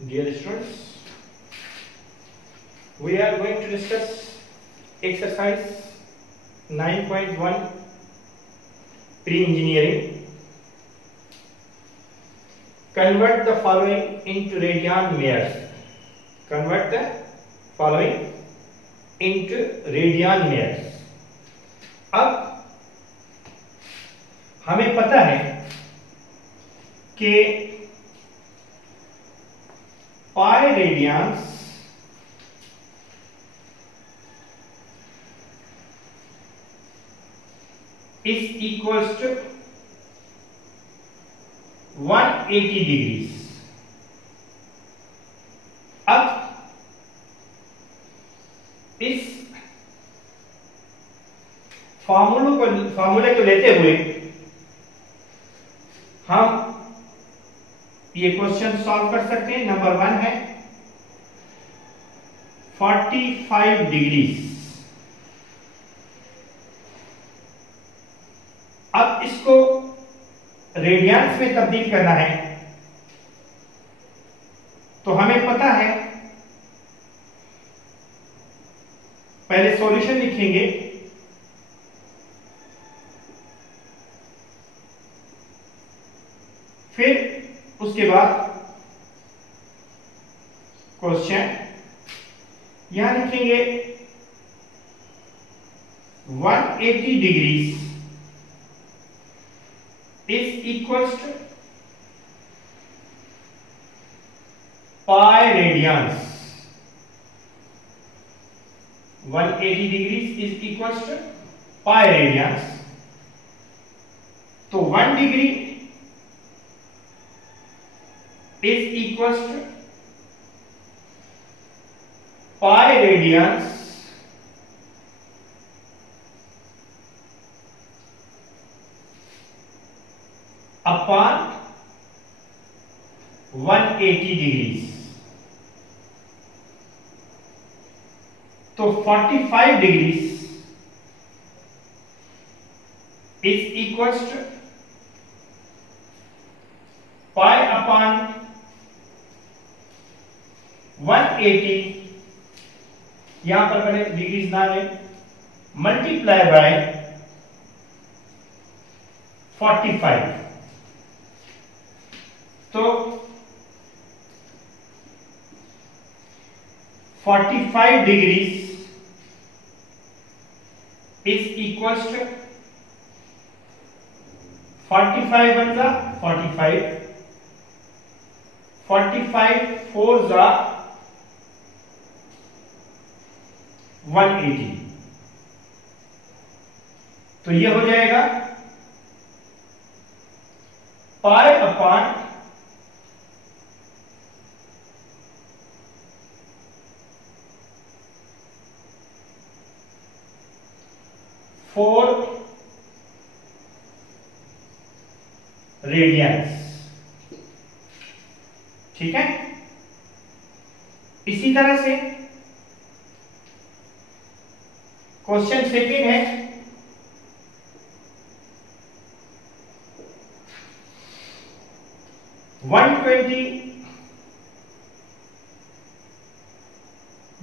Dear students, we are going to discuss exercise 9.1 pre-engineering. Convert the following into radian meters. Convert the following into radian meters. अब हमें पता है कि पाई radiance is equals to 180 degrees. अब इस फार्मूले को लेते हुए हम ये क्वेश्चन सॉल्व कर सकते हैं। नंबर 1 है 45 डिग्रीज। अब इसको रेडियंस में तब्दील करना है तो हमें पता है, पहले सॉल्यूशन लिखेंगे। फिर उसके बाद क्वेश्चन यहां लिखेंगे 180 degrees is equals to pi radians. 180 degrees is equals to pi radians. तो 1 degree is equals to pi radians upon 180 degrees. तो 45 degrees is equals to pi upon 180, यहां पर मैंने डिग्रीज ना लें, मल्टीप्लाई बाय 45। तो 45 degrees is equals to 45 one जा 45, 45 four जा 180। तो ये हो जाएगा पाई अपॉन 4 रेडियंस। ठीक है, इसी तरह से क्वेश्चन सेकंड है 120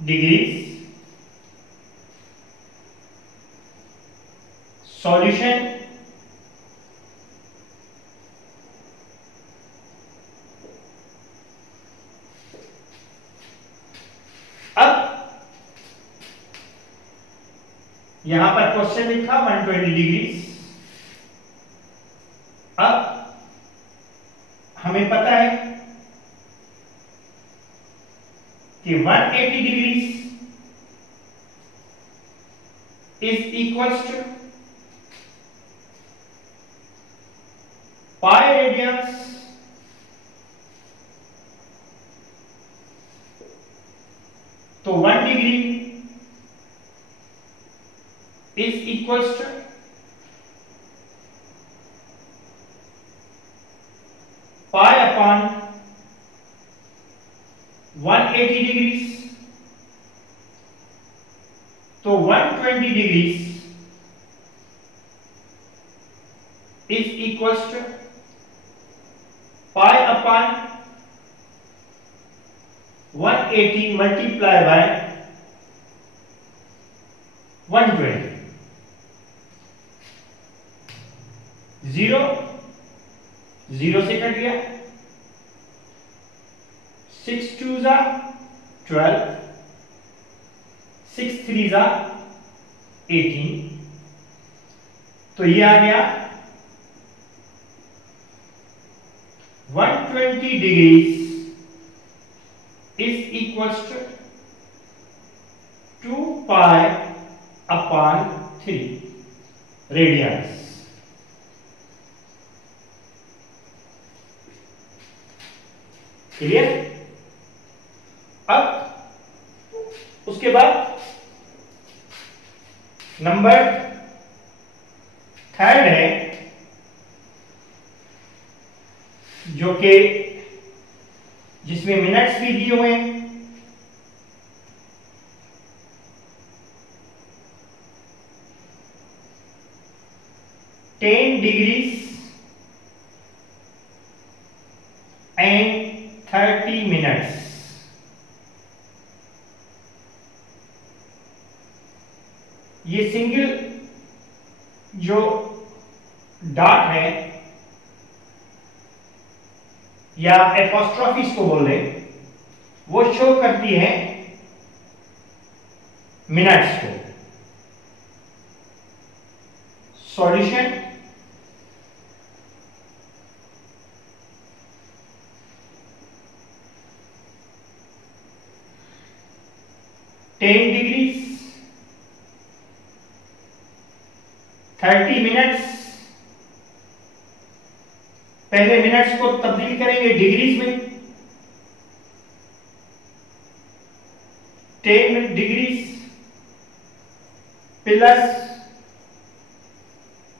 डिग्रीज। सॉल्यूशन अब यहां पर क्वेश्चन लिखा 120 डिग्रीज। अब हमें पता है कि 180 degrees is equals to pi radians तो 1 degree is equals to pi upon 180 degrees. तो 120 degrees is equals to pi upon 180 multiply by 120, 0 0 से कट गया, 6 2 जा 12, 6 3 जा 18, तो ये आ गया 120 degrees is equals to 2 pi upon 3 radians. Clear? अब उसके बाद नंबर थर्ड है, जो कि जिसमें मिनट्स भी दिए हुए हैं। Ten degrees and 30 minutes. ये सिंगल जो डॉट है या एपोस्ट्रोफी को बोल रहे, वो शो करती है मिनट्स को। Solution, ten degrees 30 minutes. पहले मिनट्स को तब्दील करेंगे डिग्रीज में, 10 डिग्रीज प्लस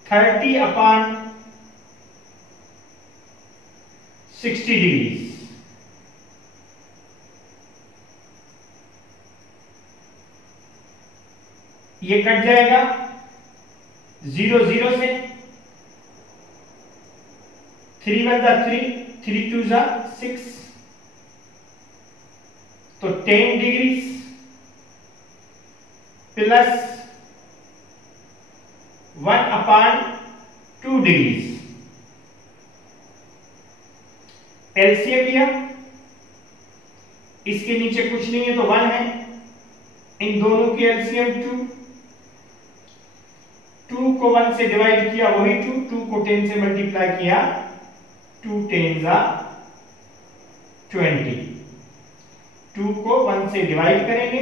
30 अपॉन 60 डिग्रीज। ये कट जाएगा 0 0 से, 3 1 जा 3, 3 2 जा 6, तो 10 degrees plus 1 upon 2 degrees. LCM लिया, इसके नीचे कुछ नहीं है तो 1 है, इन दोनों की एलसीएम 2, 2 को 1 से डिवाइड किया वही 2, 2 को 10 से मल्टीप्लाई किया, 2 10 जा 20, 2 को 1 से डिवाइड करेंगे,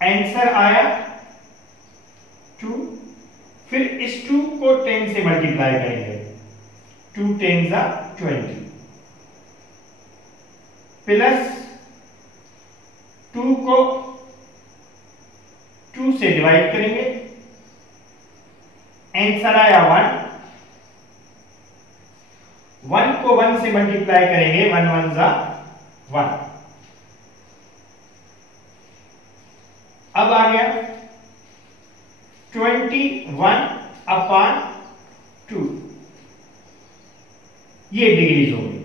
आंसर आया 2। फिर इस 2 को 10 से मल्टीप्लाई करेंगे, 2 10 जा 20 प्लस 2 को 2 से डिवाइड करेंगे, आंसर आया 1। 1 को 1 से मल्टीप्लाई करेंगे, 1 1 जा 1। अब आ गया 21 अपॉन 2, ये डिग्रीज हो गई।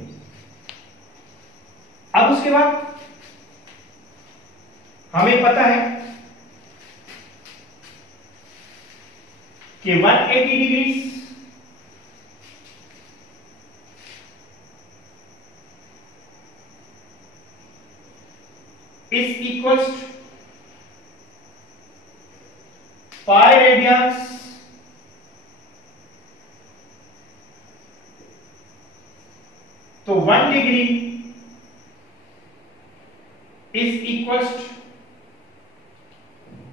अब उसके बाद हमें पता है कि 180 degrees is equals to pi radians तो 1 degree is equals to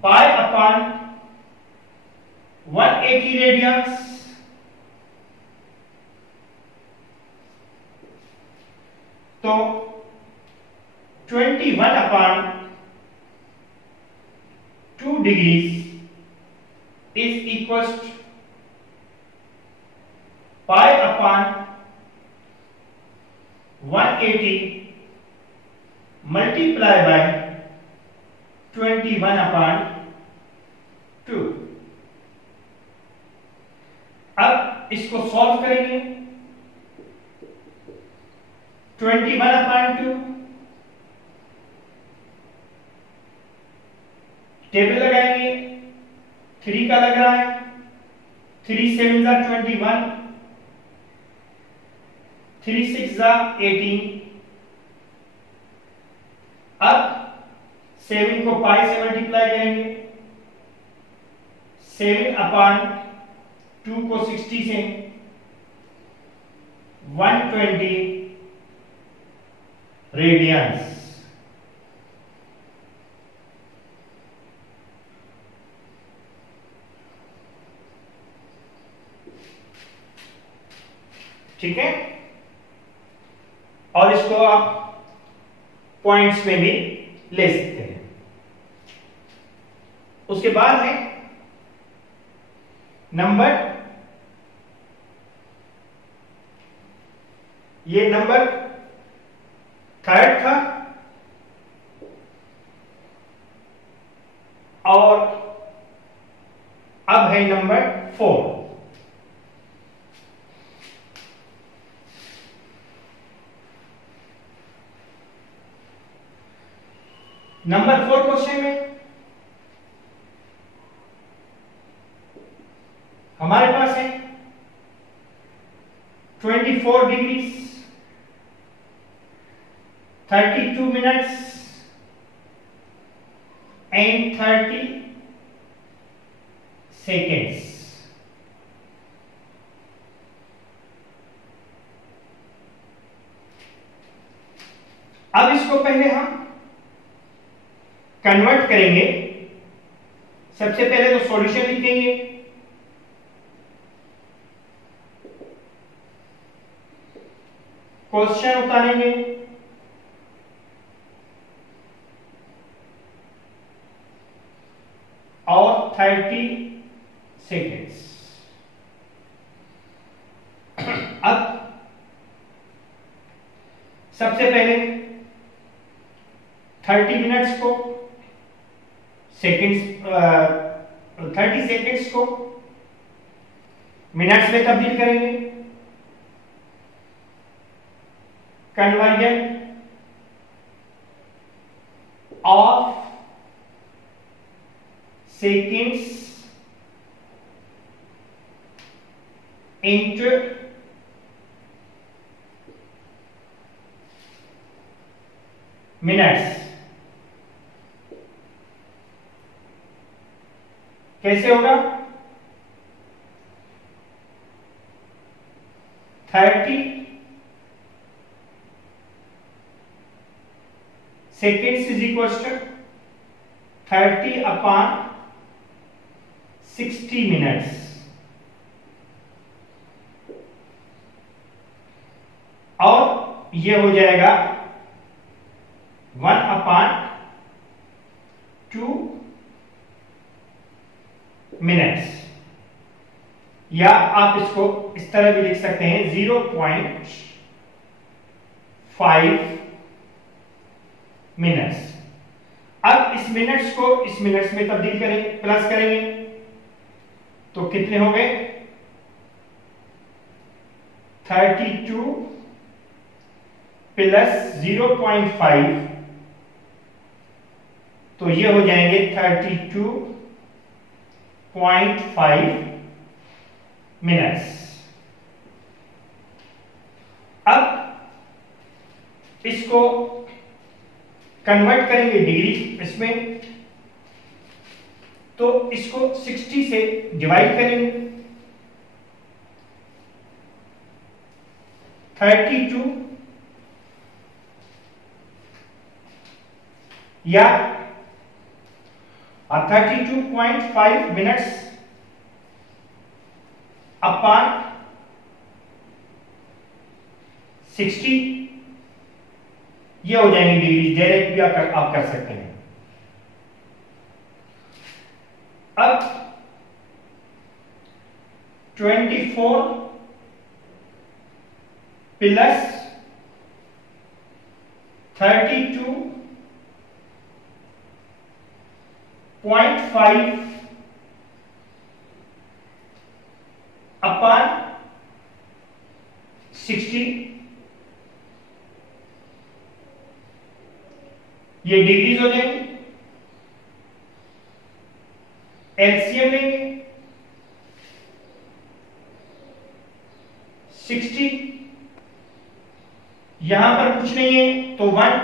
pi upon 180 radians, तो 21 upon 2 degrees is equals to pi upon 180 multiply by 21 upon 2। अब इसको सॉल्व करेंगे 21/2। टेबल लगाएंगे, 3 का लग रहा है, 3 7 जा 21, 3 6 जा 18। अब 7 को पाई से मल्टीप्लाई करेंगे, 7/2 को 60 से 120 रेडियंस। ठीक है, और इसको आप पॉइंट्स में भी ले सकते हैं। उसके बाद है नंबर, ये नंबर थर्ड था और अब है नंबर 4। नंबर 4 क्वेश्चन में हमारे पास है 24 डिग्रीज 32 मिनट्स एंड 30 सेकेंड्स। अब इसको पहले हम कन्वर्ट करेंगे। सबसे पहले तो सॉल्यूशन लिखेंगे, क्वेश्चन उतारेंगे, और 30 सेकेंड्स। अब सबसे पहले 30 मिनट्स को सेकेंड्स 30 सेकेंड्स को मिनट्स में तब्दील करेंगे। Conversion of seconds into minutes. कैसे होगा? 30 seconds is equals to 30/60 minutes। और ये हो जाएगा 1/2 मिनट्स, या आप इसको इस तरह भी लिख सकते हैं 0.5 मिनट्स। अब इस मिनट्स को इस मिनट्स में तब्दील करेंगे, प्लस करेंगे, तो कितने हो गए? 32 प्लस 0.5, तो ये हो जाएंगे 32.5 मिनट्स। अब इसको कन्वर्ट करेंगे डिग्री इसमें, तो इसको 60 से डिवाइड करेंगे। 32 या 32.5 मिनट्स अपॉन 60, ये हो जाएंगे डिग्री। डायरेक्ट भी आप कर सकते हैं। अब 24 प्लस 32.5 अपॉन 60, ये डिग्रीज हो जाएंगे, एलसीएम लेंगे 60, यहां पर कुछ नहीं है तो 1,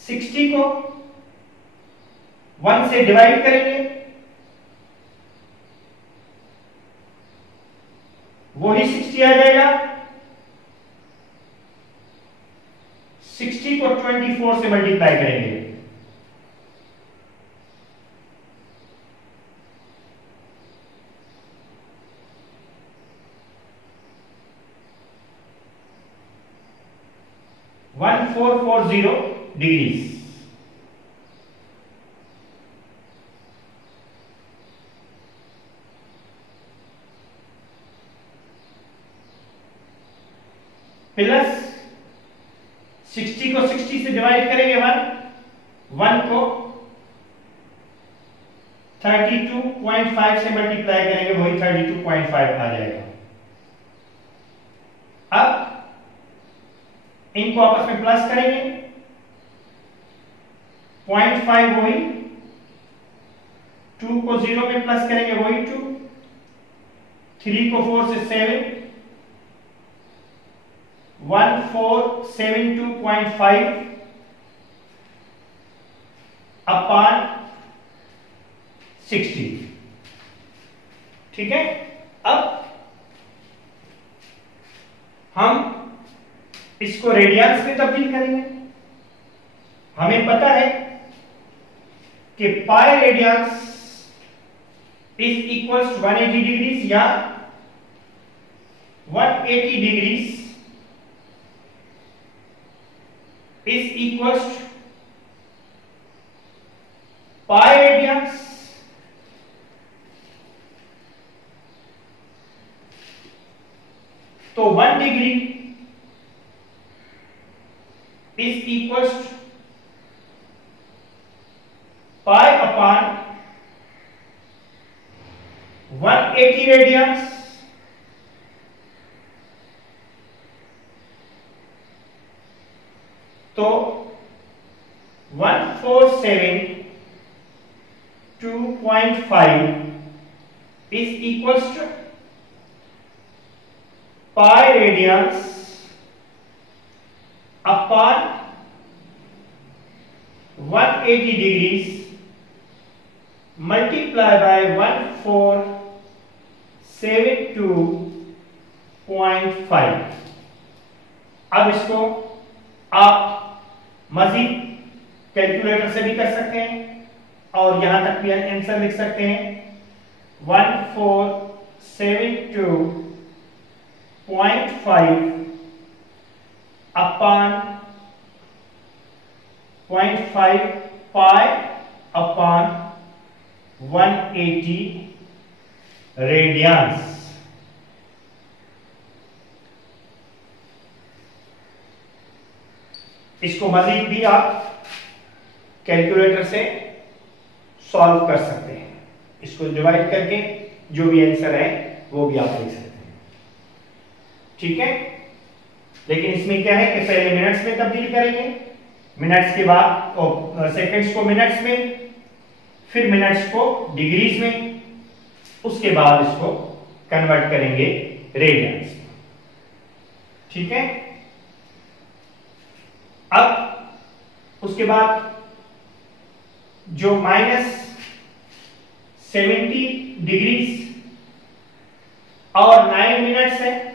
60 को 1 से डिवाइड करेंगे, वही 60 आ जाएगा। 60 को 24 से मल्टीप्लाई करेंगे, वन 1440 डिग्रीज। प्लस 60 को 60 से डिवाइड करेंगे 1 को 32.5 से मल्टीप्लाई करेंगे, वही 32.5 आ जाएगा। अब इनको आपस में प्लस करेंगे, 0.5 वही, 2 को 0 में प्लस करेंगे वही 2, 3 को 4 से 7, 1472.5 अपॉन 60। ठीक है, अब हम इसको रेडियंस में तब्दील करेंगे। हमें पता है कि पाई रेडियंस इज इक्वल्स 180 डिग्रीज या 180 degrees is equals to pi radians तो 1 degree is equals to pi upon 180 radians तो 1472.5 is equals to pi radians upon 180 degrees multiply by 1472.5। अब इसको आप मजीद कैलकुलेटर से भी कर सकते हैं और यहां तक भी आंसर लिख सकते हैं। 1472.5 अपॉन 0.5 पाई अपॉन 180 रेडियंस। इसको मजीद भी आप कैलकुलेटर से सॉल्व कर सकते हैं। इसको डिवाइड करके जो भी आंसर है वो भी आप लिख सकते हैं। ठीक है, लेकिन इसमें क्या है कि पहले मिनट्स में तब्दील करेंगे, मिनट्स के बाद सेकंड्स को मिनट्स में, फिर मिनट्स को डिग्रीज में, उसके बाद इसको कन्वर्ट करेंगे रेडियंस में। ठीक है, अब उसके बाद जो -70 डिग्रीज और 9 मिनट्स है,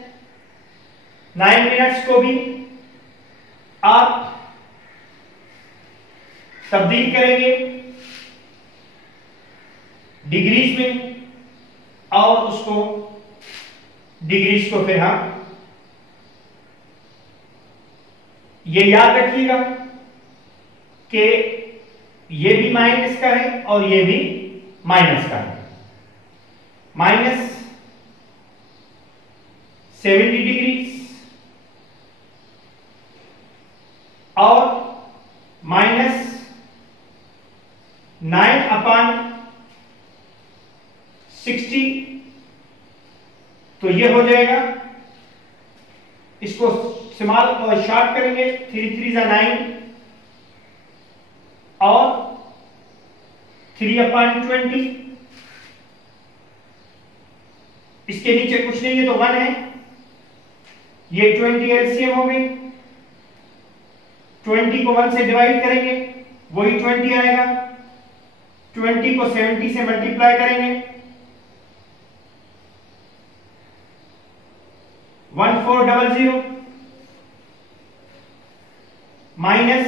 9 मिनट्स को भी आप तब्दील करेंगे डिग्रीज में और उसको डिग्रीज को फिर हम ये याद रखिएगा कि ये भी माइनस का है और ये भी माइनस का है। -70 डिग्री और -9/60 तो ये हो जाएगा। इसको स्मॉल शॉर्ट करेंगे, 3 3 9 और 3/20, इसके नीचे कुछ नहीं है तो 1 है, ये 20 एलसीएम हो गई, 20 को 1 से डिवाइड करेंगे वही 20 आएगा, 20 को 70 से मल्टीप्लाई करेंगे 1400 माइनस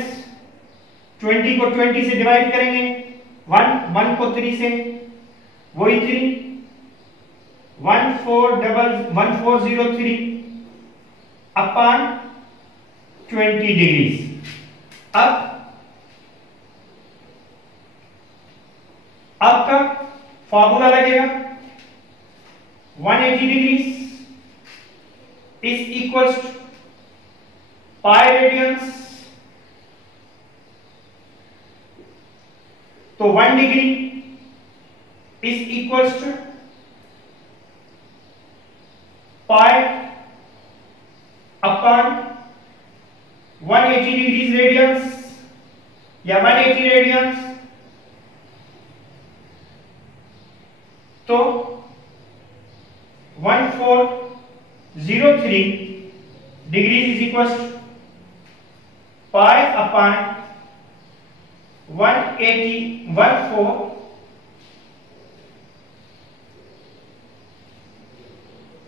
20 को 20 से डिवाइड करेंगे 1 को 3 से वही 3, 1403 अपॉन 20 डिग्रीज। अब आपका फॉर्मूला लगेगा 180 degrees is equals to pi radians, तो 1 degree is equals to pi upon 180 degrees radians या 180 रेडियंस, तो 1403 degrees is equals to pi upon 14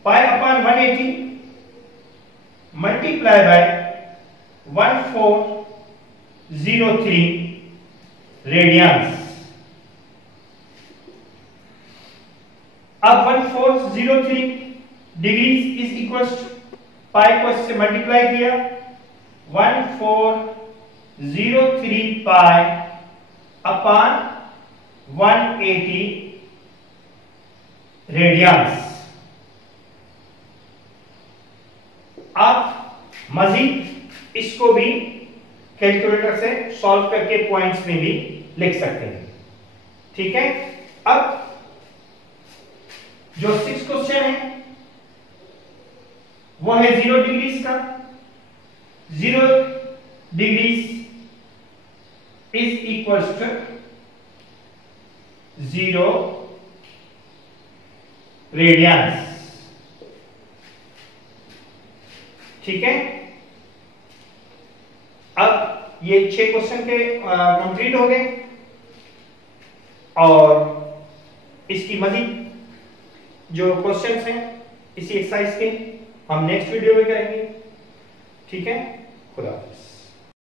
pi upon 180 multiply by 1403 radians. अब 1403 degrees is equals to pi को इससे multiply किया 1403 पाई upon 180 radiance. आप मजीद इसको भी कैलकुलेटर से सॉल्व करके पॉइंट्स में भी लिख सकते हैं, ठीक है। अब जो 6 क्वेश्चन है वो है 0 डिग्रीज का। 0 degrees is equals to 0 radians, ठीक है। अब ये 6 क्वेश्चन के कंप्लीट हो गए और इसकी मजीद जो क्वेश्चंस हैं इसी एक्सरसाइज के हम नेक्स्ट वीडियो में करेंगे, ठीक है। खुदा हाफिज़।